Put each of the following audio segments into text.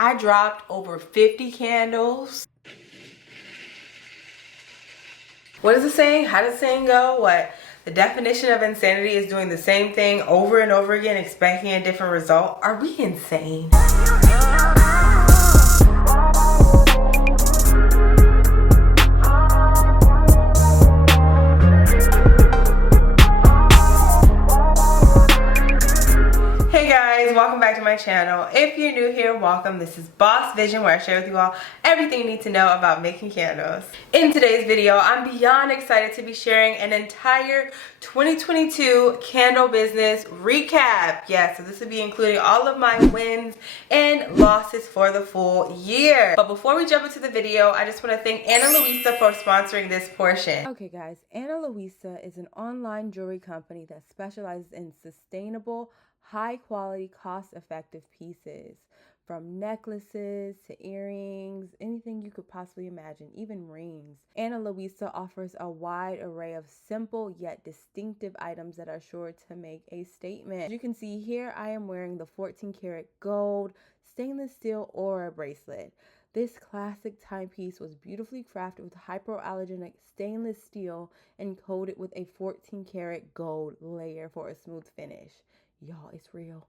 I dropped over 50 candles. What is the saying? How does the saying go? What? The definition of insanity is doing the same thing over and over again, expecting a different result. Are we insane? Welcome back to my channel. If you're new here, welcome. This is Boss Vision, where I share with you all everything you need to know about making candles. In today's video, I'm beyond excited to be sharing an entire 2022 candle business recap. Yeah, so this will be including all of my wins and losses for the full year. But before we jump into the video, I just want to thank Ana Luisa for sponsoring this portion. Okay guys, Ana Luisa is an online jewelry company that specializes in sustainable, high-quality, cost-effective pieces, from necklaces to earrings, anything you could possibly imagine, even rings. Ana Luisa offers a wide array of simple yet distinctive items that are sure to make a statement. As you can see here, I am wearing the 14-karat gold stainless steel aura bracelet. This classic timepiece was beautifully crafted with hypoallergenic stainless steel and coated with a 14-karat gold layer for a smooth finish. Y'all, it's real.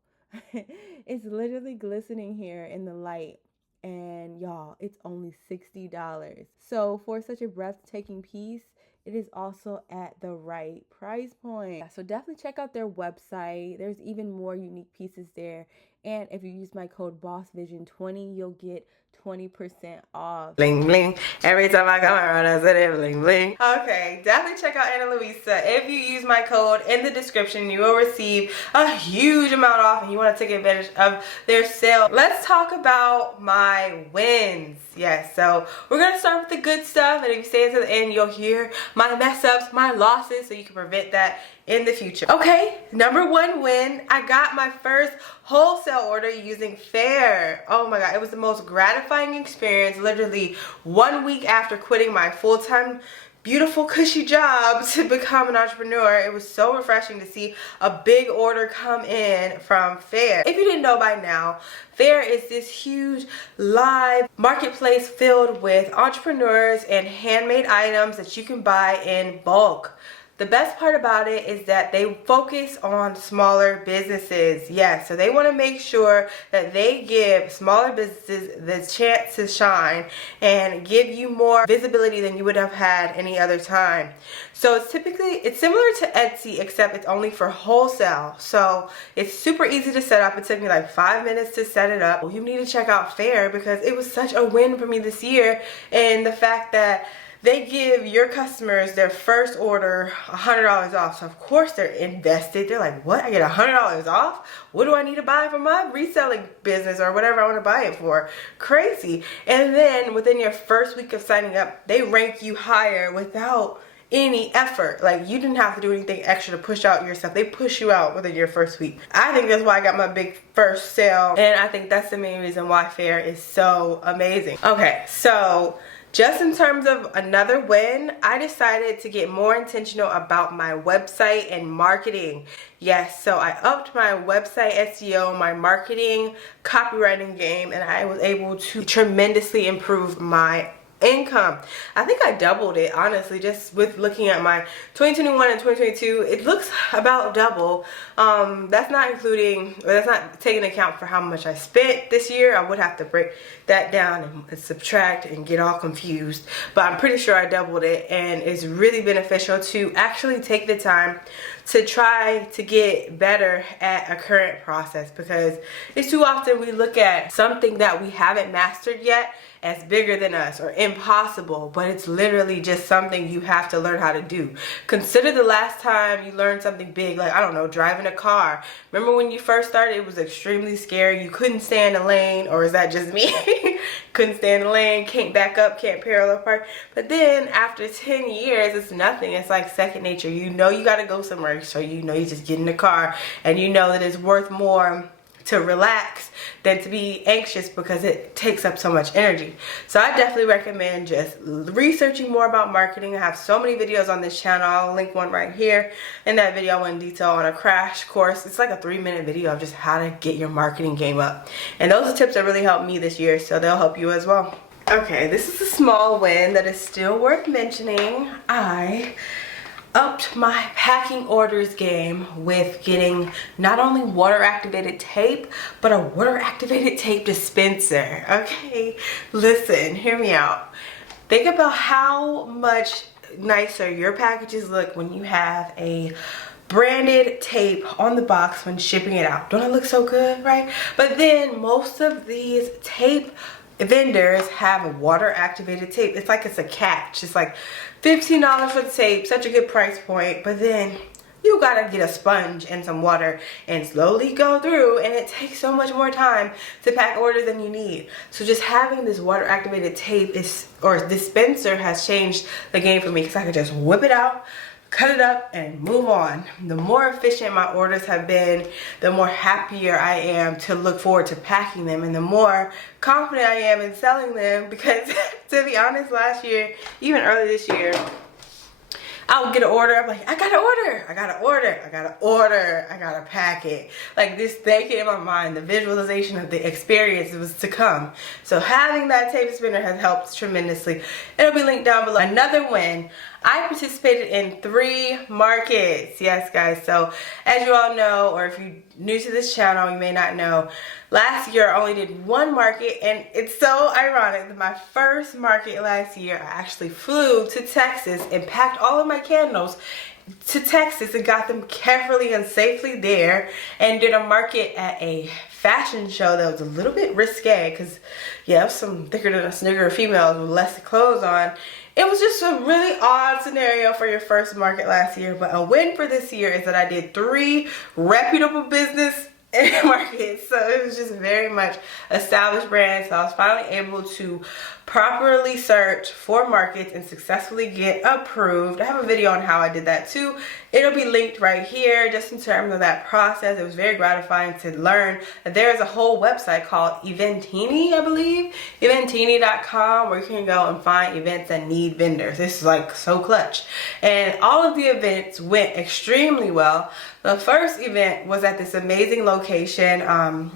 It's literally glistening here in the light. And y'all, it's only $60. So for such a breathtaking piece, it is also at the right price point. So definitely check out their website. There's even more unique pieces there. And if you use my code BOSSVISION20, you'll get 20% off. Bling bling. Every time I come around, I say it bling bling. Okay, definitely check out Ana Luisa. If you use my code in the description, you will receive a huge amount off, and you want to take advantage of their sale. Let's talk about my wins. Yes, so we're gonna start with the good stuff, and if you stay until the end, you'll hear my mess ups, my losses, so you can prevent that in the future. Okay, number one win, I got my first wholesale order using Fair. Oh my god, it was the most gratifying experience. Literally 1 week after quitting my full-time beautiful cushy job to become an entrepreneur, it was so refreshing to see a big order come in from Fair. If you didn't know by now, Fair is this huge live marketplace filled with entrepreneurs and handmade items that you can buy in bulk. The best part about it is that they focus on smaller businesses. Yes, so they want to make sure that they give smaller businesses the chance to shine and give you more visibility than you would have had any other time. So it's similar to Etsy, except it's only for wholesale. So it's super easy to set up. It took me like 5 minutes to set it up. You need to check out Fair because it was such a win for me this year, and the fact that they give your customers their first order $100 off. So of course they're invested. They're like, what? I get $100 off? What do I need to buy for my reselling business or whatever I want to buy it for? Crazy. And then within your first week of signing up, they rank you higher without any effort. Like, you didn't have to do anything extra to push out your stuff. They push you out within your first week. I think that's why I got my big first sale, and I think that's the main reason why Fair is so amazing. Okay, so just in terms of another win, I decided to get more intentional about my website and marketing. Yes, so I upped my website SEO, my marketing, copywriting game, and I was able to tremendously improve my income. I think I doubled it, honestly, just with looking at my 2021 and 2022. It looks about double. That's not including, or that's not taking account for how much I spent this year. I would have to break that down and subtract and get all confused, but I'm pretty sure I doubled it, and it's really beneficial to actually take the time to try to get better at a current process, because it's too often we look at something that we haven't mastered yet as bigger than us or impossible, but it's literally just something you have to learn how to do. Consider the last time you learned something big, like, I don't know, driving a car. Remember when you first started, it was extremely scary. You couldn't stay in the lane, or is that just me? Couldn't stay in the lane, can't back up, can't parallel park. But then after 10 years, it's nothing. It's like second nature. You know you gotta go somewhere, so you know you just get in the car, and you know that it's worth more to relax than to be anxious because it takes up so much energy. So I definitely recommend just researching more about marketing. I have so many videos on this channel. I'll link one right here. In that video I went in detail on a crash course. It's like a 3-minute video of just how to get your marketing game up. And those are tips that really helped me this year, so they'll help you as well. Okay, this is a small win that is still worth mentioning. I upped my packing orders game with getting not only water activated tape, but a water activated tape dispenser. Okay, listen, hear me out. Think about how much nicer your packages look when you have a branded tape on the box when shipping it out. Don't it look so good, right? But then most of these tape vendors have a water activated tape. It's like it's a catch. It's like $15 for the tape, such a good price point, but then you gotta get a sponge and some water and slowly go through, and it takes so much more time to pack orders than you need. So just having this water activated tape or dispenser has changed the game for me, because I can just whip it out, cut it up, and move on. The more efficient my orders have been, the more happier I am to look forward to packing them, and the more confident I am in selling them, because to be honest, last year, even early this year, I would get an order. I'm like, I gotta order, I gotta order, I gotta order, I gotta pack it. Like this thinking in my mind, the visualization of the experience was to come. So having that tape dispenser has helped tremendously. It'll be linked down below. Another win, I participated in 3 markets. Yes, guys. So as you all know, or if you're new to this channel, you may not know, last year I only did 1 market, and it's so ironic that my first market last year, I actually flew to Texas and packed all of my candles to Texas and got them carefully and safely there, and did a market at a fashion show that was a little bit risque, because yeah, it was some thicker than a Snicker females with less clothes on. It was just a really odd scenario for your first market last year, but a win for this year is that I did 3 reputable business markets. So it was just very much established brands. So I was finally able to properly search for markets and successfully get approved. I have a video on how I did that too. It'll be linked right here. Just in terms of that process, it was very gratifying to learn that there is a whole website called Eventini, I believe, eventini.com, where you can go and find events that need vendors. This is like so clutch, and all of the events went extremely well. The first event was at this amazing location.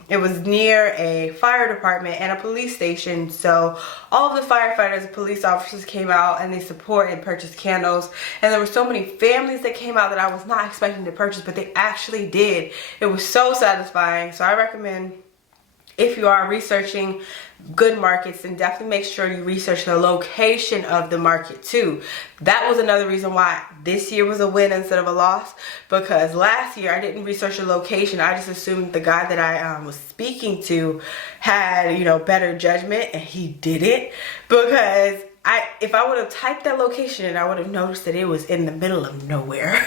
It was near a fire department and a police station, so all of the firefighters and police officers came out and they support and purchased candles, and there were so many families that came out that I was not expecting to purchase, but they actually did. It was so satisfying. So I recommend, if you are researching good markets, then definitely make sure you research the location of the market too. That was another reason why this year was a win instead of a loss, because last year I didn't research the location. I just assumed the guy that I was speaking to had, you know, better judgment, and he didn't, because if I would have typed that location in, I would have noticed that it was in the middle of nowhere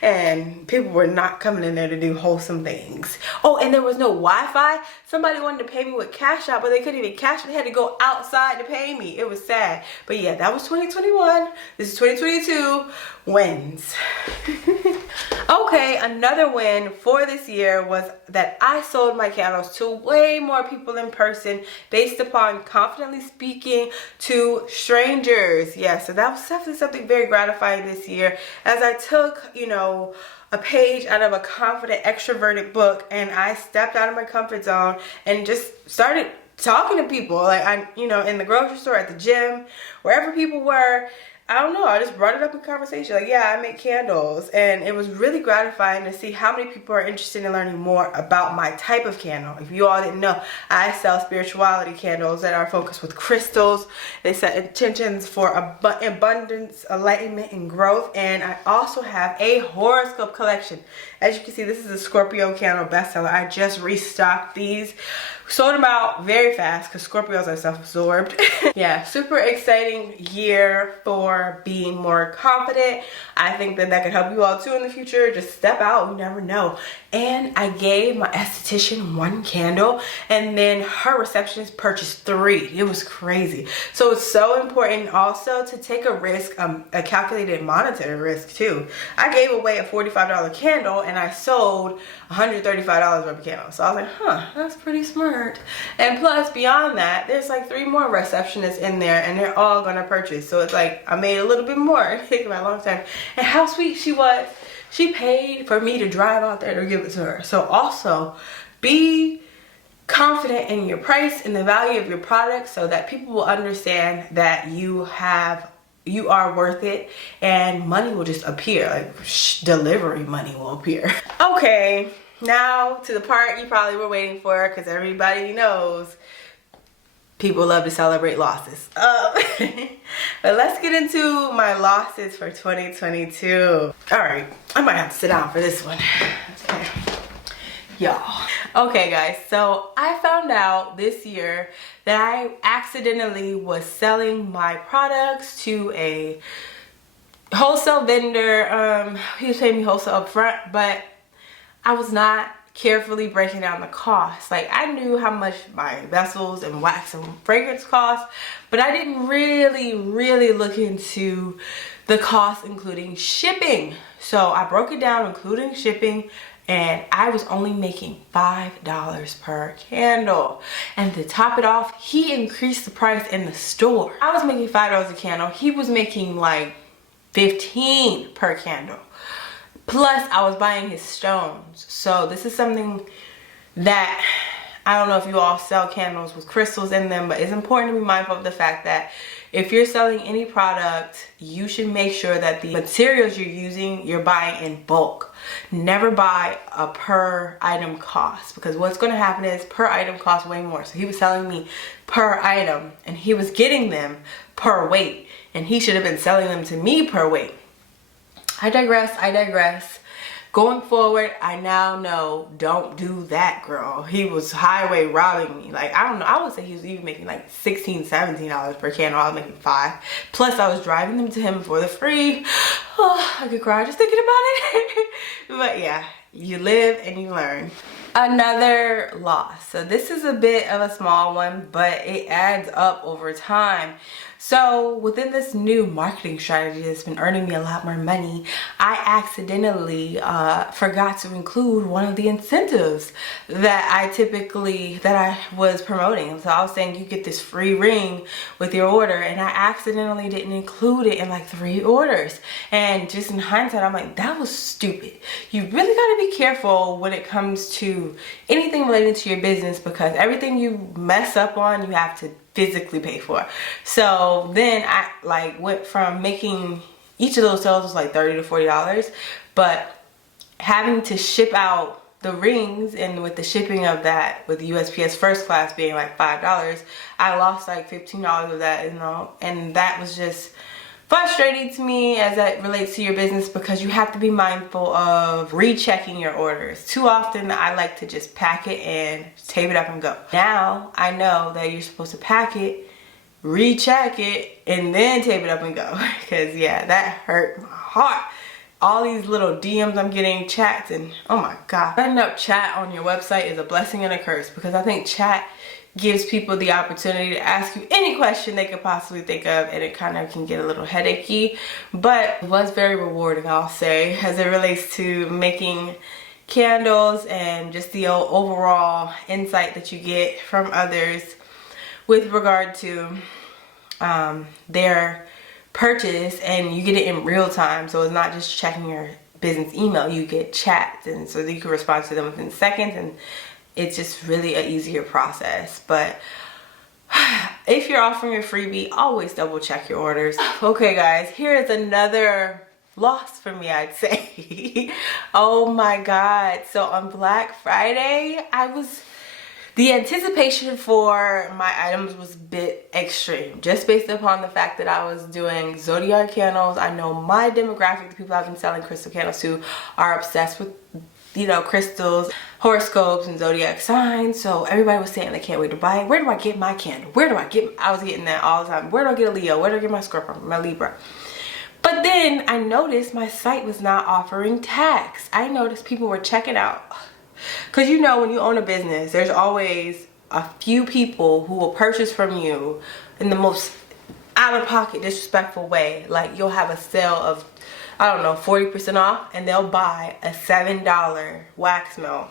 and people were not coming in there to do wholesome things. Oh, and there was no Wi-Fi. Somebody wanted to pay me with Cash App, but they couldn't even cash it. They had to go outside to pay me. It was sad. But yeah, that was 2021. This is 2022. Wins. Okay, another win for this year was that I sold my candles to way more people in person based upon confidently speaking to strangers. Yeah, so that was definitely something very gratifying this year, as I took, you know, a page out of a confident, extroverted book, and I stepped out of my comfort zone and just started talking to people. Like, you know, in the grocery store, at the gym, wherever people were. I don't know, I just brought it up in conversation. Like, yeah, I make candles. And it was really gratifying to see how many people are interested in learning more about my type of candle. If you all didn't know, I sell spirituality candles that are focused with crystals. They set intentions for abundance, enlightenment, and growth. And I also have a horoscope collection. As you can see, this is a Scorpio candle bestseller. I just restocked these. Sold them out very fast because Scorpios are self-absorbed. Yeah, super exciting year for being more confident. I think that that could help you all too in the future. Just step out, you never know. And I gave my esthetician 1 candle, and then her receptionist purchased 3. It was crazy. So it's so important also to take a risk, a calculated monetary risk too. I gave away a $45 candle, and I sold $135 worth of candles. So I was like, huh, that's pretty smart. And plus, beyond that, there's like 3 more receptionists in there, and they're all gonna purchase. So it's like I made a little bit more. It took me a long time. And how sweet she was. She paid for me to drive out there to give it to her. So also, be confident in your price and the value of your product so that people will understand that you are worth it, and money will just appear, like delivery money will appear. Okay, now to the part you probably were waiting for, because everybody knows people love to celebrate losses. But let's get into my losses for 2022. All right, I might have to sit down for this one. Okay. Y'all. Okay guys, so I found out this year that I accidentally was selling my products to a wholesale vendor. He was paying me wholesale up front, but I was not carefully breaking down the cost. Like, I knew how much my vessels and wax and fragrance cost, but I didn't really look into the cost including shipping. So I broke it down including shipping, and I was only making $5 per candle. And to top it off, he increased the price in the store. I was making $5 a candle. He was making like $15 per candle. Plus, I was buying his stones. So this is something that, I don't know if you all sell candles with crystals in them, but it's important to be mindful of the fact that if you're selling any product, you should make sure that the materials you're using, you're buying in bulk. Never buy a per item cost, because what's going to happen is per item costs way more. So he was selling me per item, and he was getting them per weight, and he should have been selling them to me per weight. I digress. Going forward, I now know, don't do that, girl. He was highway robbing me. Like, I don't know, I would say he was even making like $16, $17 per candle. I was making $5. Plus, I was driving them to him for the free. Oh, I could cry just thinking about it. But yeah, you live and you learn. Another loss. So this is a bit of a small one, but it adds up over time. So within this new marketing strategy that's been earning me a lot more money, I accidentally forgot to include one of the incentives that I was promoting. So I was saying you get this free ring with your order, and I accidentally didn't include it in like 3 orders. And just in hindsight, I'm like, that was stupid. You really gotta be careful when it comes to anything related to your business, because everything you mess up on, you have to physically pay for. So then I like went from making, each of those sales was like $30 to $40, but having to ship out the rings, and with the shipping of that, with the USPS first class being like $5, I lost like $15 of that, you know. And that was just frustrating to me as that relates to your business, because you have to be mindful of rechecking your orders. Too often I like to just pack it and tape it up and go. Now I know that you're supposed to pack it, recheck it, and then tape it up and go. Because yeah, that hurt my heart. All these little DMs I'm getting, chats, and oh my god. Setting up chat on your website is a blessing and a curse, because I think chat gives people the opportunity to ask you any question they could possibly think of, and it kind of can get a little headachy, but it was very rewarding, I'll say, as it relates to making candles and just the overall insight that you get from others with regard to their purchase, and you get it in real time. So it's not just checking your business email, you get chats, and so that you can respond to them within seconds, and it's just really an easier process. But if you're offering a freebie, always double check your orders. Okay guys, here is another loss for me, I'd say. Oh my god. So on Black Friday, the anticipation for my items was a bit extreme, just based upon the fact that I was doing zodiac candles. I know my demographic, the people I've been selling crystal candles to, are obsessed with, you know, crystals, horoscopes, and zodiac signs. So everybody was saying they can't wait to buy it. Where do I get my candle? I was getting that all the time. Where do I get a Leo? Where do I get my Scorpio, my Libra? But then I noticed my site was not offering tax. I noticed people were checking out. Because you know, when you own a business, there's always a few people who will purchase from you in the most out-of-pocket, disrespectful way. Like, you'll have a sale of I don't know, 40% off, and they'll buy a $7 wax melt.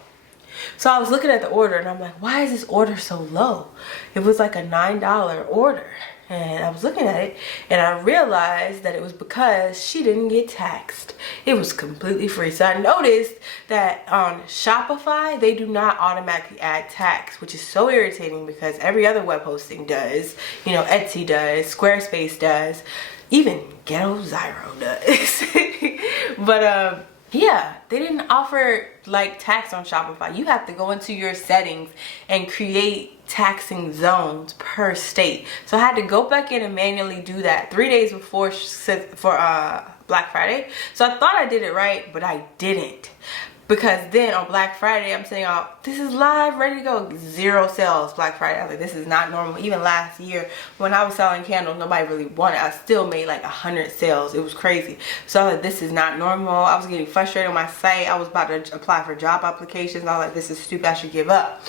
So I was looking at the order and I'm like, why is this order so low? It was like a $9 order. And I was looking at it and I realized that it was because she didn't get taxed. It was completely free. So I noticed that on Shopify, they do not automatically add tax, which is so irritating because every other web hosting does. You know, Etsy does, Squarespace does, even Ghetto Zyro does. But yeah, they didn't offer like tax on Shopify. You have to go into your settings and create taxing zones per state. So I had to go back in and manually do that 3 days before Black Friday. So I thought I did it right, but I didn't. Because then on Black Friday, I'm saying, oh, this is live, ready to go. 0 sales Black Friday. I was like, this is not normal. Even last year, when I was selling candles, nobody really wanted. I still made like 100 sales. It was crazy. So I was like, this is not normal. I was getting frustrated on my site. I was about to apply for job applications. I was like, this is stupid. I should give up.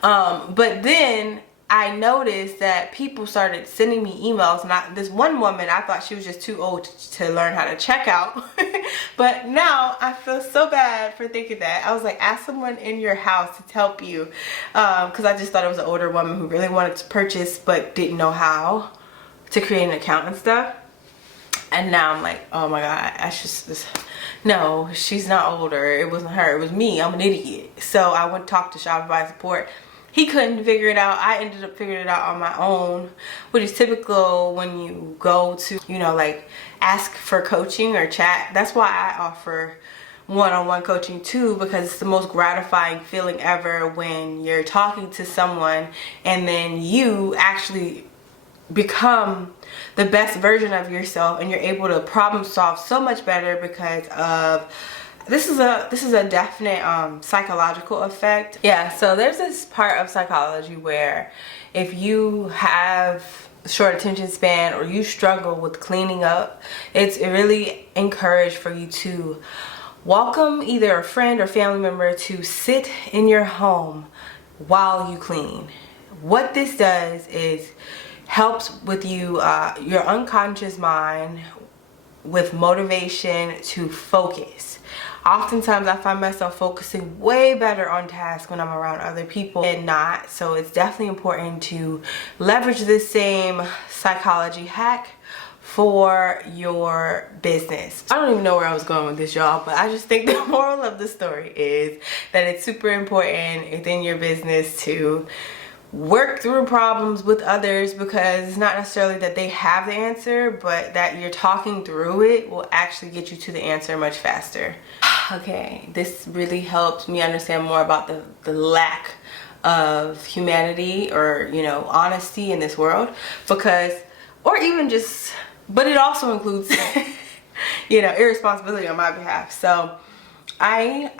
But then I noticed that people started sending me emails, and this one woman, I thought she was just too old to learn how to check out. But now I feel so bad for thinking that. I was like, ask someone in your house to help you, because I just thought it was an older woman who really wanted to purchase but didn't know how to create an account and stuff. And now I'm like, oh my god, no, she's not older. It wasn't her, it was me. I'm an idiot. So I went to talk to Shopify support. He couldn't figure it out. I ended up figuring it out on my own, which is typical when you go to, you know, like ask for coaching or chat. That's why I offer one-on-one coaching too, because it's the most gratifying feeling ever when you're talking to someone and then you actually become the best version of yourself and you're able to problem solve so much better because of this is a definite psychological effect. Yeah, so there's this part of psychology where if you have short attention span or you struggle with cleaning up, it's really encouraged for you to welcome either a friend or family member to sit in your home while you clean. What this does is helps with you, your unconscious mind, with motivation to focus. Oftentimes I find myself focusing way better on tasks when I'm around other people and not. So it's definitely important to leverage this same psychology hack for your business. I don't even know where I was going with this, y'all, but I just think the moral of the story is that it's super important within your business to work through problems with others, because it's not necessarily that they have the answer, but that you're talking through it will actually get you to the answer much faster. Okay, this really helped me understand more about the lack of humanity or, you know, honesty in this world, because, or even just, but it also includes, you know, irresponsibility on my behalf. So I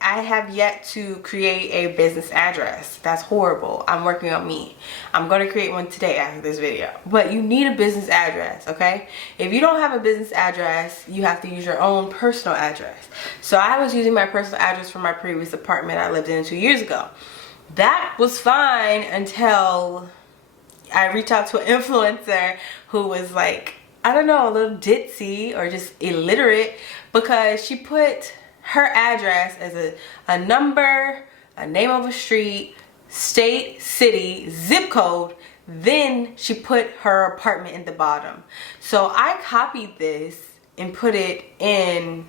have yet to create a business address. That's horrible. I'm working on me. I'm going to create one today after this video. But you need a business address, okay? If you don't have a business address, you have to use your own personal address. So I was using my personal address from my previous apartment I lived in 2 years ago. That was fine until I reached out to an influencer who was like, I don't know, a little ditzy or just illiterate, because she put her address as a number, a name of a street, state, city, zip code, then she put her apartment in the bottom. So I copied this and put it in,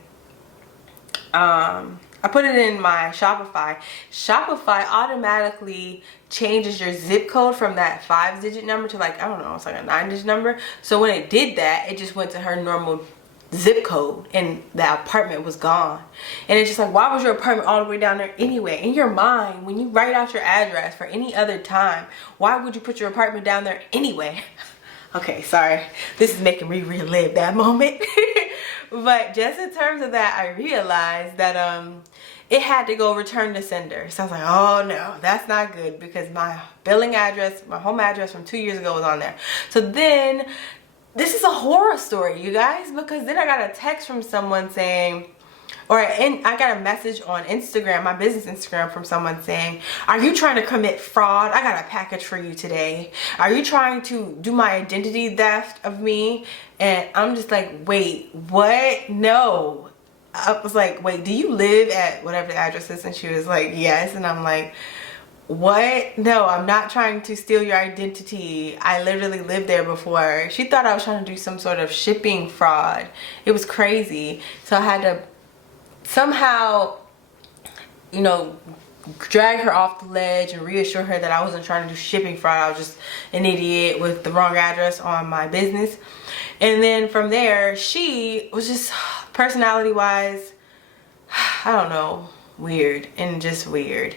I put it in my Shopify. Shopify automatically changes your zip code from that 5-digit number to, like, I don't know, it's like a 9-digit number. So when it did that, it just went to her normal zip code and the apartment was gone. And it's just like, why was your apartment all the way down there anyway? In your mind, when you write out your address for any other time, why would you put your apartment down there anyway? Okay, sorry, this is making me relive that moment. But just in terms of that, I realized that it had to go return to sender. So I was like, oh no, that's not good, because my billing address, my home address from 2 years ago was on there. So then this is a horror story, you guys, because then I got a text from someone saying, And I got a message on Instagram, my business Instagram, from someone saying, are you trying to commit fraud? I got a package for you today. Are you trying to do my identity theft of me? And I'm just like, wait, what? No. I was like, wait, do you live at whatever the address is? And she was like, yes. And I'm like, what? No, I'm not trying to steal your identity. I literally lived there before. She thought I was trying to do some sort of shipping fraud. It was crazy. So I had to somehow, you know, drag her off the ledge and reassure her that I wasn't trying to do shipping fraud. I was just an idiot with the wrong address on my business. And then from there, she was just, personality wise, I don't know, weird and just weird.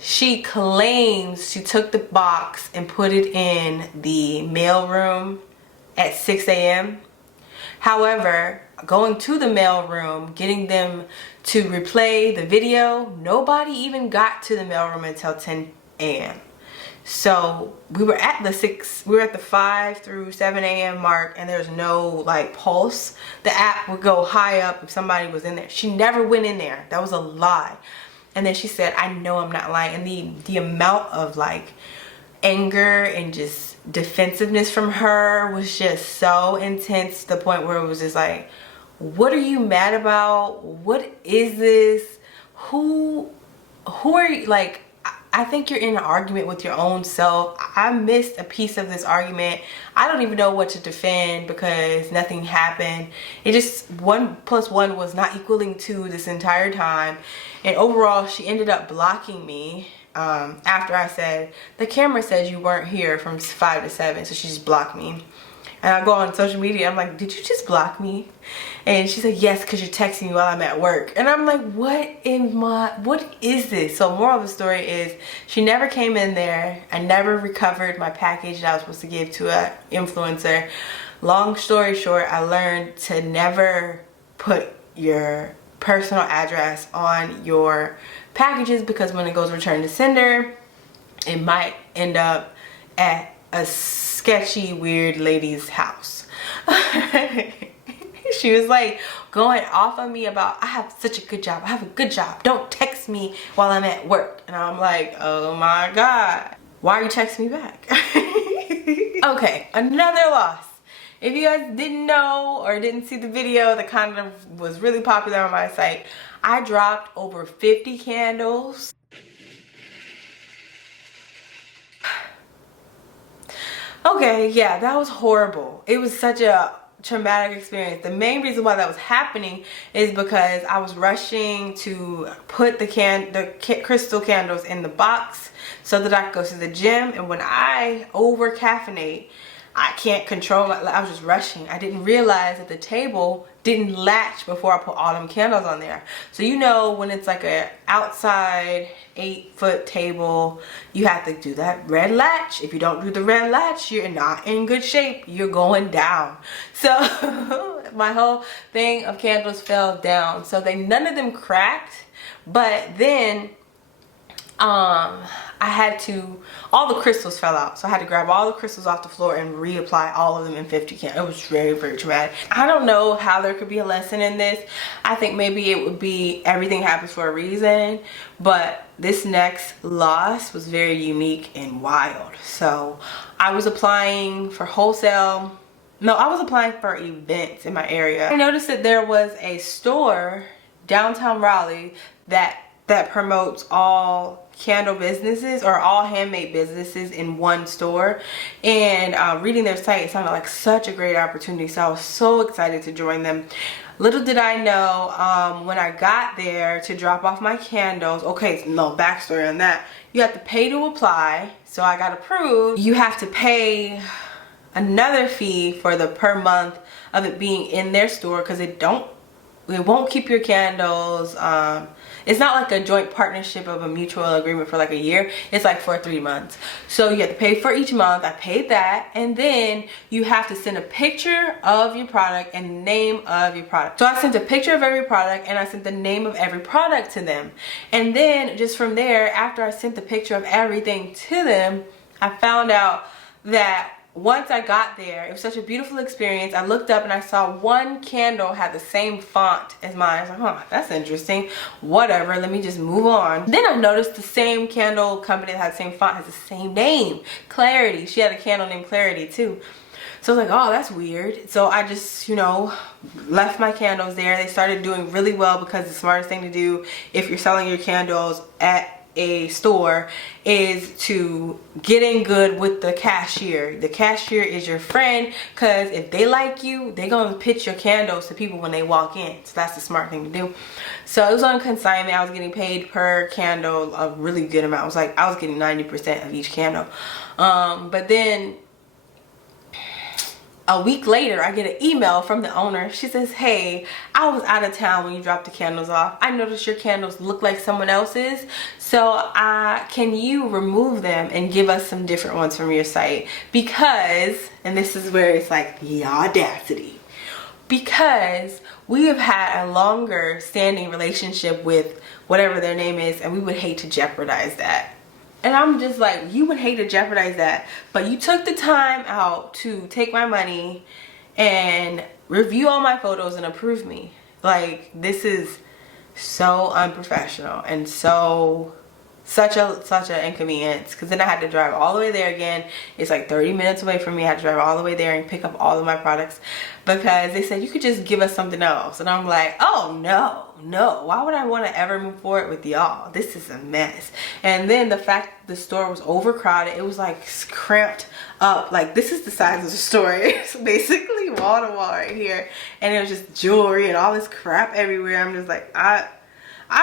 She claims she took the box and put it in the mail room at 6 a.m. However, going to the mail room, getting them to replay the video, nobody even got to the mail room until 10 a.m. So we were at the 5 through 7 a.m. mark, and there's no like pulse. The app would go high up if somebody was in there. She never went in there. That was a lie. And then she said, I know I'm not lying. And the amount of like anger and just defensiveness from her was just so intense, to the point where it was just like, what are you mad about? What is this? Who are you? Like, I think you're in an argument with your own self. I missed a piece of this argument. I don't even know what to defend because nothing happened. It just, 1 + 1 was not equaling 2 this entire time. And overall, she ended up blocking me after I said, the camera says you weren't here from 5 to 7. So she just blocked me. And I go on social media, I'm like, did you just block me? And she said, yes, because you're texting me while I'm at work. And I'm like, what is this? So moral of the story is, she never came in there. I never recovered my package that I was supposed to give to an influencer. Long story short, I learned to never put your personal address on your packages, because when it goes return to sender, it might end up at a sketchy, weird lady's house. She was like going off on me about, I have such a good job. I have a good job. Don't text me while I'm at work. And I'm like, oh my God. Why are you texting me back? Okay, another loss. If you guys didn't know or didn't see the video that kind of was really popular on my site, I dropped over 50 candles. Okay, yeah, that was horrible. It was such a traumatic experience. The main reason why that was happening is because I was rushing to put the crystal candles in the box so that I could go to the gym. And when I over caffeinate, I can't control I was just rushing. I didn't realize that the table didn't latch before I put all them candles on there. So you know, when it's like a outside 8-foot table, you have to do that red latch. If you don't do the red latch, you're not in good shape. You're going down. So my whole thing of candles fell down. So none of them cracked, but then I had to, all the crystals fell out. So I had to grab all the crystals off the floor and reapply all of them in 50 candles. It was very, very traumatic. I don't know how there could be a lesson in this. I think maybe it would be everything happens for a reason. But this next loss was very unique and wild. So I was applying for wholesale. No, I was applying for events in my area. I noticed that there was a store downtown Raleigh that promotes all candle businesses or all handmade businesses in one store, and reading their site, it sounded like such a great opportunity. So I was so excited to join them. Little did I know, when I got there to drop off my candles, okay, no backstory on that, you have to pay to apply. So I got approved. You have to pay another fee for the per month of it being in their store, because it won't keep your candles. It's not like a joint partnership of a mutual agreement for like a year. It's like for 3 months. So you have to pay for each month. I paid that. And then you have to send a picture of your product and the name of your product. So I sent a picture of every product and I sent the name of every product to them. And then just from there, after I sent the picture of everything to them, I found out that once I got there, it was such a beautiful experience. I looked up and I saw one candle had the same font as mine. I was like, huh, that's interesting. Whatever, let me just move on. Then I noticed the same candle company that had the same font has the same name, Clarity. She had a candle named Clarity too. So I was like, oh, that's weird. So I just, you know, left my candles there. They started doing really well because the smartest thing to do if you're selling your candles at a store is to get in good with the cashier. The cashier is your friend, because if they like you, they're gonna pitch your candles to people when they walk in. So that's the smart thing to do. So it was on consignment. I was getting paid per candle a really good amount. It was like I was getting 90% of each candle. But then a week later, I get an email from the owner. She says, hey, I was out of town when you dropped the candles off. I noticed your candles look like someone else's. So can you remove them and give us some different ones from your site? Because, and this is where it's like the audacity, because we have had a longer standing relationship with whatever their name is, and we would hate to jeopardize that. And I'm just like, you would hate to jeopardize that, but you took the time out to take my money and review all my photos and approve me. Like, this is so unprofessional and such an inconvenience, because then I had to drive all the way there again. It's like 30 minutes away from me. I had to drive all the way there and pick up all of my products because they said you could just give us something else. And I'm like, oh no, why would I want to ever move forward with y'all? This is a mess. And then the fact that the store was overcrowded, it was like cramped up. Like, this is the size of the store. It's basically wall to wall right here, and it was just jewelry and all this crap everywhere. I'm just like, I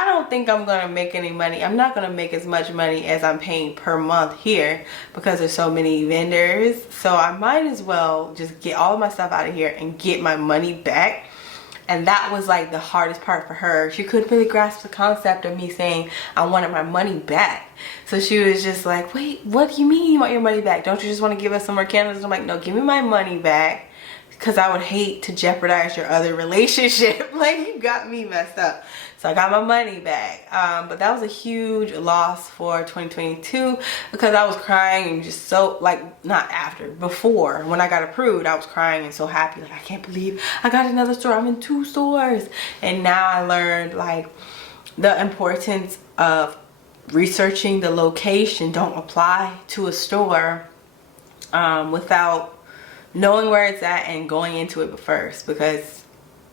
don't think I'm gonna make any money. I'm not gonna make as much money as I'm paying per month here because there's so many vendors. So I might as well just get all of my stuff out of here and get my money back. And that was like the hardest part for her. She couldn't really grasp the concept of me saying I wanted my money back. So she was just like, wait, what do you mean you want your money back? Don't you just want to give us some more candles? And I'm like, no, give me my money back, because I would hate to jeopardize your other relationship. Like, you got me messed up. So I got my money back. But that was a huge loss for 2022 because I was crying and just so, like, not after, before, when I got approved, I was crying and so happy. Like, I can't believe I got another store. I'm in 2 stores. And now I learned, like, the importance of researching the location. Don't apply to a store without knowing where it's at and going into it first, because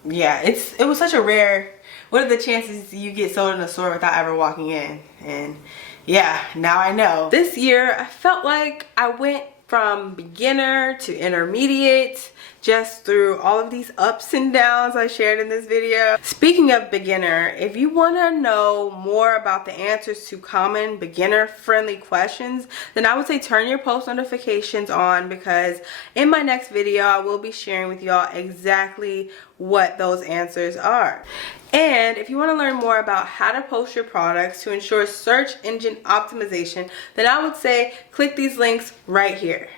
yeah, it was such a rare, what are the chances you get sold in a store without ever walking in? And yeah, now I know. This year I felt like I went from beginner to intermediate just through all of these ups and downs I shared in this video. Speaking of beginner, if you want to know more about the answers to common beginner friendly questions, then I would say turn your post notifications on, because in my next video I will be sharing with y'all exactly what those answers are. And if you want to learn more about how to post your products to ensure search engine optimization, then I would say click these links right here.